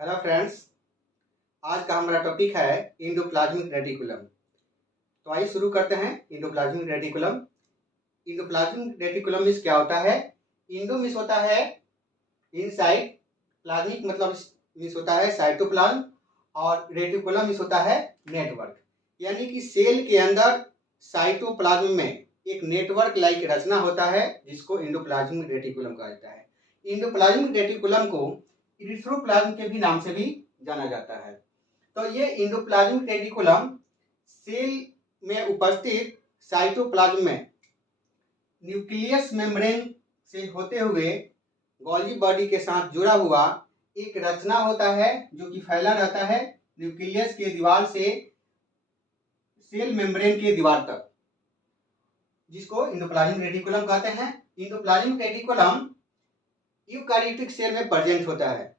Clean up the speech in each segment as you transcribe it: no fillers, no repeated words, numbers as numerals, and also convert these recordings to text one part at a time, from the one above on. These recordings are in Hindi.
Hello friends. आज का हमारा टॉपिक है इंडोप्लाज्मिक रेटिकुलम। तो आइए शुरू करते हैं। Endoplasmic reticulum. Endoplasmic reticulum means क्या होता है? इंडो मीन्स होता है इनसाइड, प्लाज्मिक मतलब मीन्स होता है साइटोप्लाज्म, और रेटिकुलम मीन्स होता है नेटवर्क। यानी कि सेल के अंदर साइटोप्लाज्म में एक नेटवर्क लाइक रचना होता है जिसको इंडोप्लाज्मिक रेटिकुलम कहा जाता है। इंडोप्लाज्मिक रेटिकुलम को इरिथ्रोप्लाज्म के भी नाम से भी जाना जाता है। तो ये इंडोप्लाज्मिक रेटिकुलम सेल में उपस्थित साइटोप्लाज्म में न्यूक्लियस मेम्ब्रेन से होते हुए गोल्गी बॉडी के साथ जुड़ा हुआ एक रचना होता है जो कि फैला रहता है न्यूक्लियस के दीवार से सेल मेम्ब्रेन के दीवार तक, जिसको इंडोप्लाज्मिक रेटिकुलम कहते हैं। इंडोप्लाज्मिक रेटिकुलम यूकारियोटिक सेल में प्रेजेंट होता है,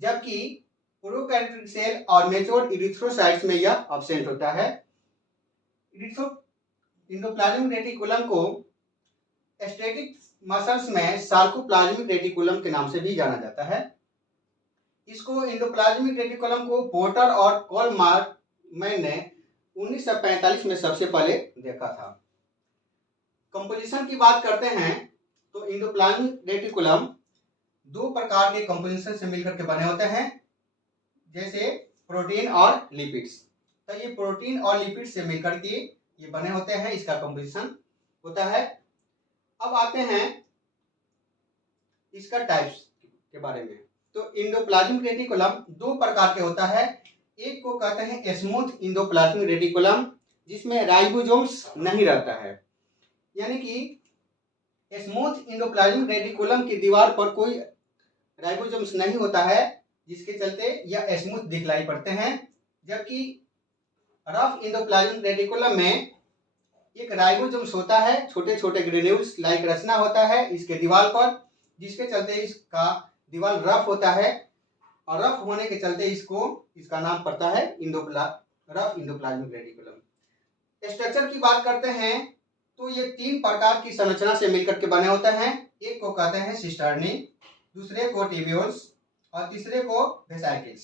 जबकि प्रोकैरियोटिक सेल और मैच्योर्ड इरिथ्रोसाइट्स में यह एब्सेंट होता है। इंडोप्लाज्मिक रेटिकुलम को स्टैटिक मसल्स में सार्कोप्लाज्मिक रेटिकुलम के नाम से भी जाना जाता है। इसको इंडोप्लाज्मिक रेटिकुलम को पोर्टर और कोलमार्मैन ने 1945 में सबसे पहले देखा था। कंपोजिशन की बात करते हैं तो इंडोप्लाज्मिक रेटिकुलम दो प्रकार के कंपोजिशन से मिलकर के बने होते हैं, जैसे प्रोटीन और लिपिड्स। तो ये प्रोटीन और लिपिड से मिलकर के ये बने होते हैं, इसका कंपोजिशन होता है। अब आते हैं इसका टाइप्स के बारे में। तो इंडोप्लाज्मिक रेटिकुलम दो प्रकार के होता है। एक को कहते हैं स्मूथ इंडोप्लाज्मिक रेटिकुलम, जिसमें राइबोसोम्स नहीं रहता है। यानी कि स्मूथ इंडोप्लाज्मिक रेटिकुलम की दीवार पर कोई राइबोसोम्स नहीं होता है, जिसके चलते यह स्मूथ दिखलाई पड़ते हैं। जबकि रफ इंडोप्लाज्मिक रेटिकुलम में एक राइबोसोम्स होता है, छोटे छोटे ग्रेन्यूल्स लाइक रचना होता है इसके दीवार पर, जिसके चलते इसका दीवार रफ होता है, और रफ होने के चलते इसका नाम पड़ता है रफ इंडोप्लाज्मिक रेटिकुलम। स्ट्रक्चर की बात करते हैं तो ये तीन प्रकार की संरचना से मिलकर के बने होते हैं। एक को कहते हैं सिस्टर्नी, दूसरे को ट्यूब्यूल्स और तीसरे को वेसाइकल्स।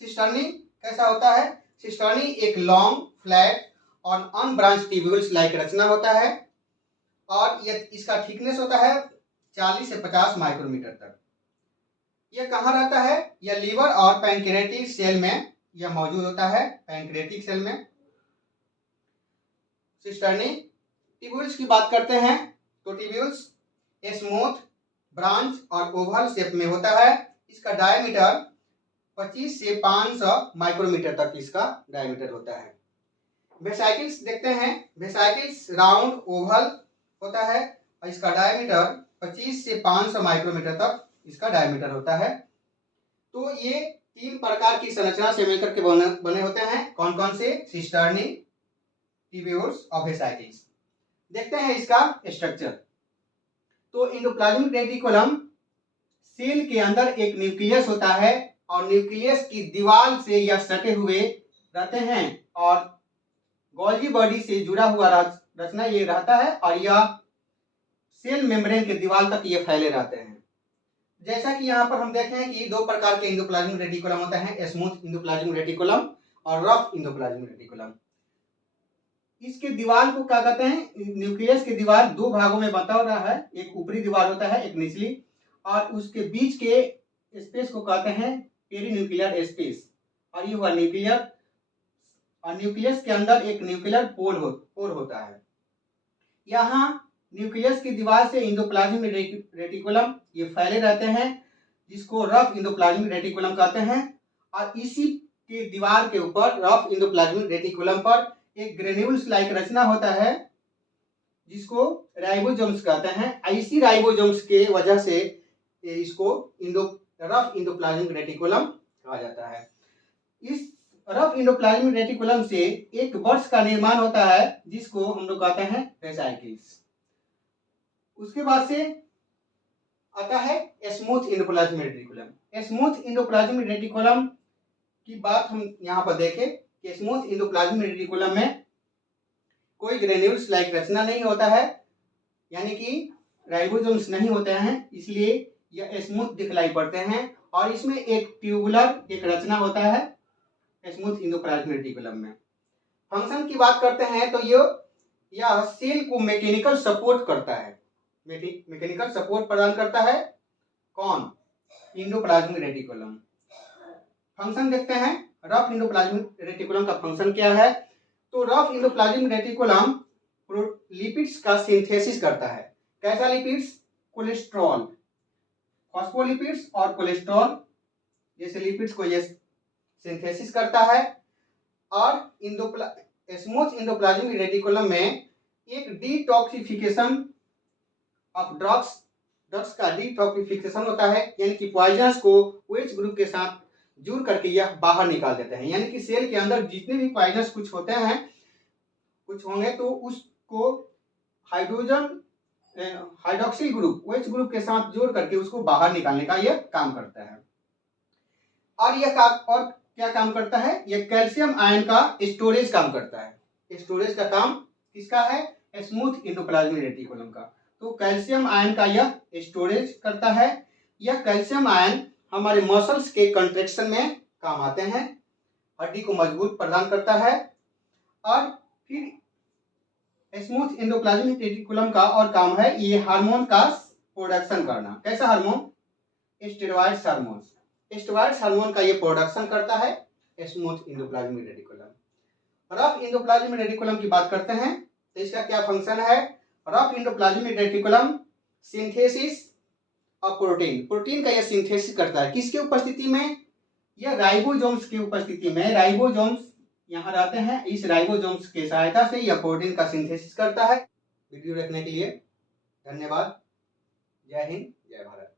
सिस्टर्नी कैसा होता है? सिस्टर्नी एक लॉन्ग, फ्लैट और अनब्रांच ट्यूब्यूल्स लाइक रचना होता है, और इसका थिकनेस होता है 40 से 50 माइक्रोमीटर तक। यह कहाँ रहता है? यह लीवर और पैंक्रियाटिक सेल में यह मौजूद होता है, पैंक्रियाटिक सेल में। सिस्टर्नी। ट्यूब्यूल्स की बात करते हैं तो ट्यूब्यूल्स स्मूथ, ब्रांच और ओवल शेप में होता है। इसका डायमीटर 25 से 500 माइक्रोमीटर तक इसका डायमीटर होता है। वेसाइकल्स देखते हैं। वेसाइकल्स राउंड ओवल होता है और इसका डायमीटर 25 से 500 माइक्रोमीटर तक इसका डायमीटर होता है। तो ये तीन प्रकार की संरचना से मिलकर के बने होते हैं। कौन कौन से? सिस्टर्नी, ट्यूब्यूल्स और वेसाइकल्स। देखते हैं इसका स्ट्रक्चर। तो इंडोप्लाज्मिक रेटिकुलम सेल के अंदर एक न्यूक्लियस होता है, और न्यूक्लियस की दीवार से यह सटे हुए रहते हैं, और गोल्गी बॉडी से जुड़ा हुआ रचना ये रहता है, और यह सेल मेम्ब्रेन के दीवार तक ये फैले रहते हैं। जैसा कि यहाँ पर हम देखें कि दो प्रकार के इंडोप्लाज्मिक रेटिकुलम होते हैं, स्मूथ इंडोप्लाज्मिक रेटिकुलम और रफ इंडोप्लाज्मिक रेटिकुलम। इसके दीवार को क्या कहते हैं? न्यूक्लियस की दीवार दो भागों में बंटा हो रहा है, एक ऊपरी दीवार होता है, एक निचली, और उसके बीच के स्पेस को कहते हैं पेरीन्यूक्लियर स्पेस। और ये हुआ न्यूक्लियर, और न्यूक्लियस के अंदर एक न्यूक्लियर पोर होता है। यहाँ न्यूक्लियस की दीवार से इंडोप्लाज्मिक रेटिकुलम ये फैले रहते हैं, जिसको रफ इंडोप्लाज्मिक रेटिकुलम कहते हैं। और इसी के दीवार के ऊपर रफ इंडोप्लाज्मिक रेटिकुलम पर एक ग्रेन्यूल्स लाइक रचना होता है, जिसको राइबोसोम्स कहते हैं। इसी राइबोसोम्स के वजह से इसको रफ इंडोप्लाज्मिक रेटिकुलम कहा जाता है। इस रफ इंडोप्लाज्मिक रेटिकुलम से एक बर्ड्स का निर्माण होता है, जिसको हम लोग कहते हैं वेसाइकल्स। उसके बाद से आता है smooth endoplasmic reticulum. Smooth endoplasmic reticulum की बात हम यहाँ पर देखें कि स्मूथ इंडोप्लाज्मिक रेटिकुलम में कोई ग्रेन्यूल्स लाइक रचना नहीं होता है, यानी कि राइबोसोम्स नहीं होते हैं, इसलिए यह स्मूथ दिखलाई पड़ते हैं और इसमें एक ट्यूबुलर एक रचना होता है स्मूथ एंडोप्लाज्मिक रेटिकुलम में। फंक्शन की बात करते हैं तो यह सेल को मैकेनिकल सपोर्ट करता है, मैकेनिकल सपोर्ट प्रदान करता है। कौन? Endoplasmic reticulum. फंक्शन देखते हैं रफ एंडोप्लाज्मिक रेटिकुलम का फंक्शन क्या है। तो रफ एंडोप्लाज्मिक रेटिकुलम लिपिड्स का सिंथेसिस करता है। कैसा लिपिड्स? कोलेस्ट्रॉल, फॉस्फोलिपिड्स और कोलेस्ट्रॉल जैसे लिपिड्स को ये सिंथेसिस करता है। और स्मूथ एंडोप्लाज्मिक रेटिकुलम में एक डिटॉक्सिफिकेशन ऑफ ड्रग्स का डिटॉक्सिफिकेशन होता है, यानी कि पॉइजनस को OH ग्रुप के साथ जुड़ करके यह बाहर निकाल देते हैं। यानी कि सेल के अंदर जितने भी पॉइजनस कुछ होते हैं, कुछ होंगे तो उसको हाइड्रोक्सिल ग्रुप OH ग्रुप के साथ जोड़ करके उसको बाहर निकालने का यह काम करता है। और क्या काम करता है? यह कैल्शियम आयन का स्टोरेज काम करता है। स्टोरेज का काम किसका है? स्मूथ एंडोप्लाज्मिक रेटिकुलम का। तो कैल्शियम आयन का यह स्टोरेज करता है। यह कैल्शियम आयन हमारे मसल्स के कंट्रेक्शन में काम आते हैं, हड्डी को मजबूत प्रदान करता है। और फिर स्मूथ एंडोप्लाज्मिक रेटिकुलम का और काम है ये हार्मोन का प्रोडक्शन करना। कैसा hormone? Steroids hormone. Steroids hormone का ये प्रोडक्शन करता है smooth endoplasmic reticulum. Rough endoplasmic reticulum की बात करते हैं तो इसका क्या फंक्शन है। Rough endoplasmic reticulum synthesis of protein का यह सिंथेसिस करता है। किसकी उपस्थिति में? यह राइबोसोम्स की उपस्थिति में। राइबोसोम्स यहाँ रहते हैं, इस राइबोसोम्स की सहायता से यह प्रोटीन का सिंथेसिस करता है। वीडियो देखने के लिए धन्यवाद। जय हिंद, जय भारत।